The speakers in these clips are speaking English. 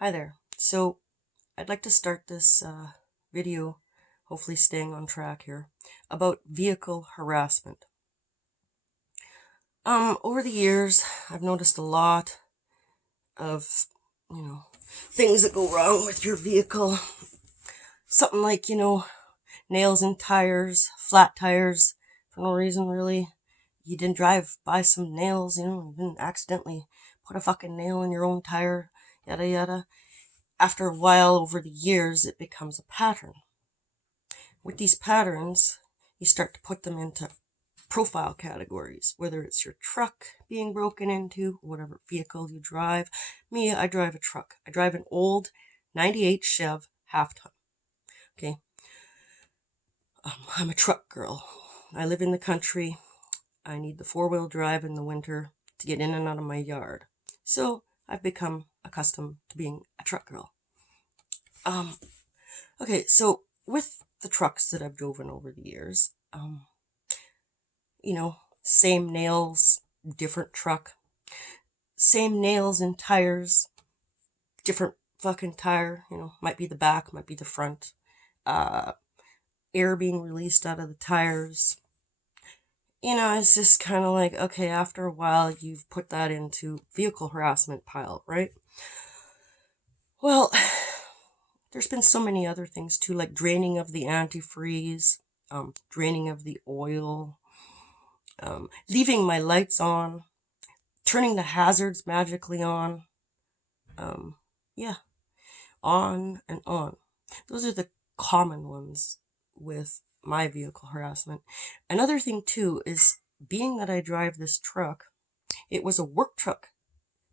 Hi there. So I'd like to start this video, hopefully staying on track here, about vehicle harassment. Over the years, I've noticed a lot of, things that go wrong with your vehicle. Something like, nails in tires, flat tires, for no reason really. You didn't drive by some nails, you didn't accidentally put a fucking nail in your own tire, yada yada. After a while, over the years, it becomes a pattern. With these patterns, you start to put them into profile categories, whether it's your truck being broken into, whatever vehicle you drive. Me, I drive a truck. I drive an old 98 Chev half ton. Okay. I'm a truck girl. I live in the country. I need the four-wheel drive in the winter to get in and out of my yard. So I've become accustomed to being a truck girl. Okay, so with the trucks that I've driven over the years, same nails, different truck, same nails and tires, different fucking tire, might be the back, might be the front, air being released out of the tires. It's just kind of like, okay, after a while, you've put that into vehicle harassment pile, right? Well, there's been so many other things too, like draining of the antifreeze, draining of the oil, leaving my lights on, turning the hazards magically on. Yeah, on and on. Those are the common ones with my vehicle harassment. Another thing too is being that I drive this truck, it was a work truck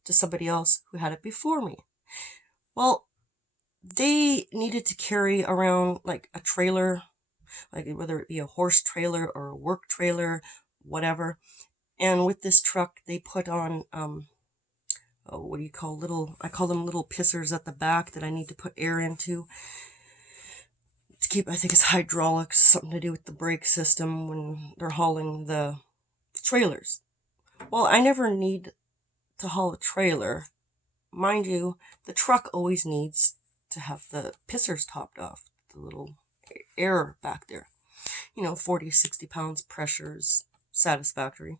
to somebody else who had it before me. Well, they needed to carry around like a trailer, like whether it be a horse trailer or a work trailer, whatever. And with this truck, they put on, what do you call I call them little pissers at the back that I need to put air into to keep, I think it's hydraulics, something to do with the brake system when they're hauling the trailers. Well, I never need to haul a trailer. Mind you, the truck always needs to have the pissers topped off, the little air back there. 40, 60 pounds, pressures, satisfactory.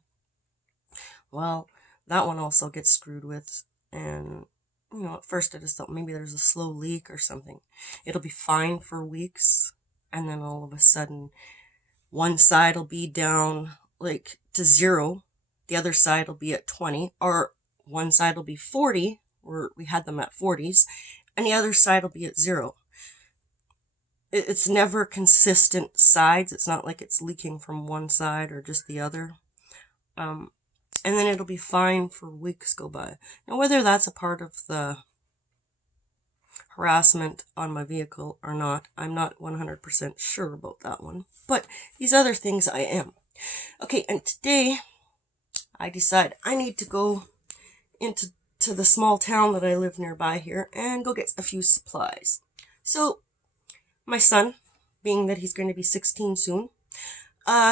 Well, that one also gets screwed with. And, at first I just thought maybe there's a slow leak or something. It'll be fine for weeks. And then all of a sudden, one side will be down like to 0. The other side will be at 20. Or one side will be 40, where we had them at 40s. And the other side will be at 0. It's never consistent sides. It's not like it's leaking from one side or just the other. And then it'll be fine for weeks go by. Now, whether that's a part of the harassment on my vehicle or not, I'm not 100% sure about that one. But these other things I am. Okay, and today I decide I need to go into the small town that I live nearby here and go get a few supplies. So my son, being that he's going to be 16 soon,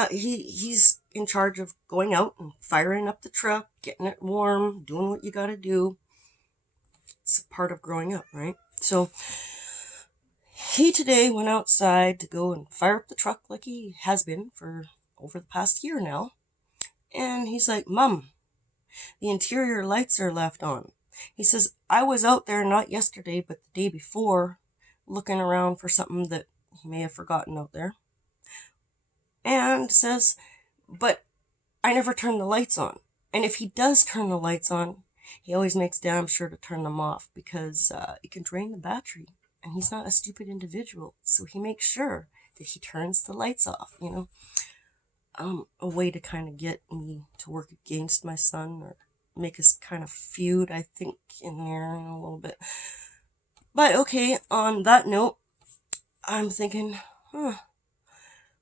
he's in charge of going out and firing up the truck, getting it warm, doing what you gotta do. It's a part of growing up, right? So he today went outside to go and fire up the truck like he has been for over the past year now. And he's like, "Mom, the interior lights are left on." He says, "I was out there not yesterday, but the day before, looking around for something that he may have forgotten out there." And says, "But I never turn the lights on. And if he does turn the lights on, he always makes damn sure to turn them off because it can drain the battery. And he's not a stupid individual. So he makes sure that he turns the lights off, a way to kind of get me to work against my son or make us kind of feud, I think, in there a little bit. But okay, on that note, I'm thinking,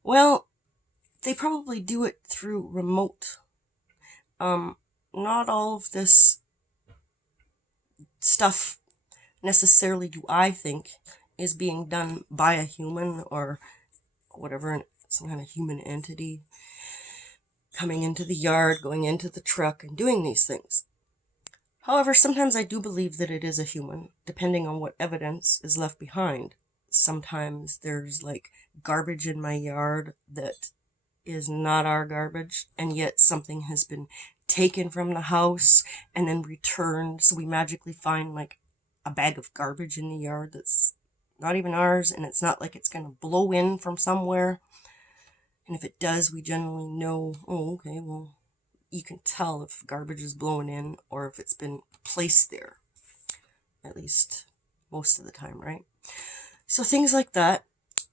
well, they probably do it through remote. Not all of this stuff necessarily, do I think, is being done by a human or whatever, some kind of human entity coming into the yard, going into the truck and doing these things. However, sometimes I do believe that it is a human, depending on what evidence is left behind. Sometimes there's like garbage in my yard that is not our garbage, and yet something has been taken from the house and then returned. So we magically find like a bag of garbage in the yard that's not even ours, and it's not like it's going to blow in from somewhere. And if it does, we generally know, oh, okay, well, you can tell if garbage is blowing in or if it's been placed there, at least most of the time, right? So things like that.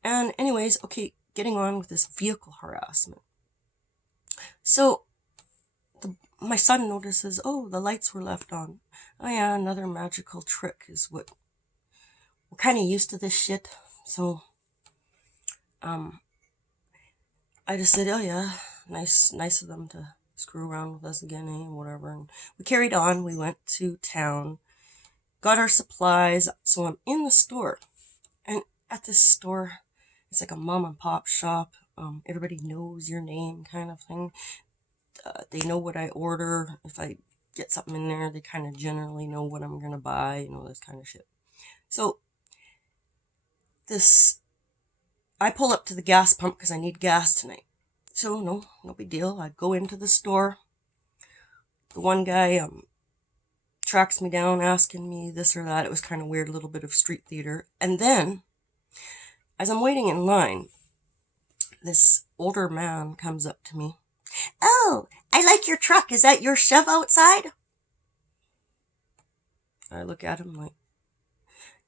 And anyways, okay, getting on with this vehicle harassment. So my son notices, oh, the lights were left on. Oh yeah, another magical trick is what we're kind of used to this shit. So I just said, oh yeah, nice of them to screw around with us again, eh, whatever. And we carried on. We went to town, got our supplies. So I'm in the store, and at this store, it's like a mom and pop shop. Everybody knows your name, kind of thing. They know what I order. If I get something in there, they kind of generally know what I'm gonna buy. This kind of shit. So I pull up to the gas pump because I need gas tonight. So no big deal. I go into the store. The one guy tracks me down, asking me this or that. It was kind of weird, a little bit of street theater. And then, as I'm waiting in line, this older man comes up to me. Oh, I like your truck. Is that your shove outside? I look at him like,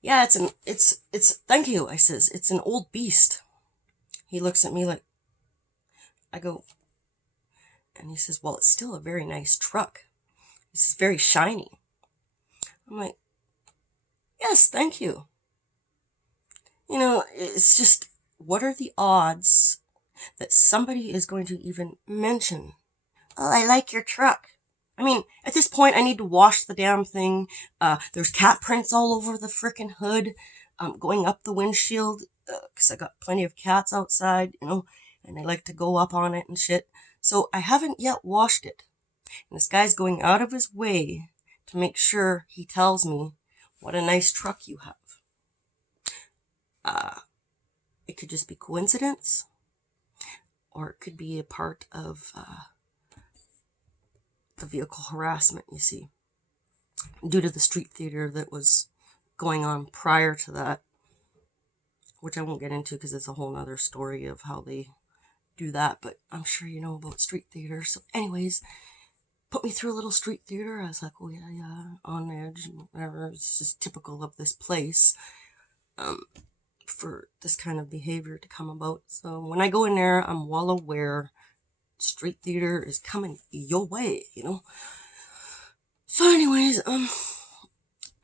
yeah, it's, thank you, I says, it's an old beast. He looks at me like, I go, and he says, well, it's still a very nice truck. It's very shiny. I'm like, yes, thank you. It's just, what are the odds that somebody is going to even mention, oh, I like your truck? I mean, at this point, I need to wash the damn thing. There's cat prints all over the frickin' hood, going up the windshield, because I got plenty of cats outside, and they like to go up on it and shit. So I haven't yet washed it. And this guy's going out of his way to make sure he tells me what a nice truck you have. It could just be coincidence, or it could be a part of the vehicle harassment, you see, due to the street theater that was going on prior to that, which I won't get into because it's a whole nother story of how they do that, but I'm sure you know about street theater. So anyways, put me through a little street theater. I was like, oh yeah, on edge, whatever. It's just typical of this place for this kind of behavior to come about. So when I go in there, I'm well aware street theater is coming your way, So anyways,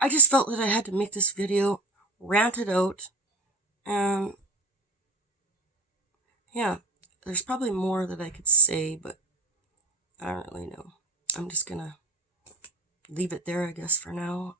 I just felt that I had to make this video, rant it out, and yeah, there's probably more that I could say, but I don't really know. I'm just gonna leave it there, I guess, for now.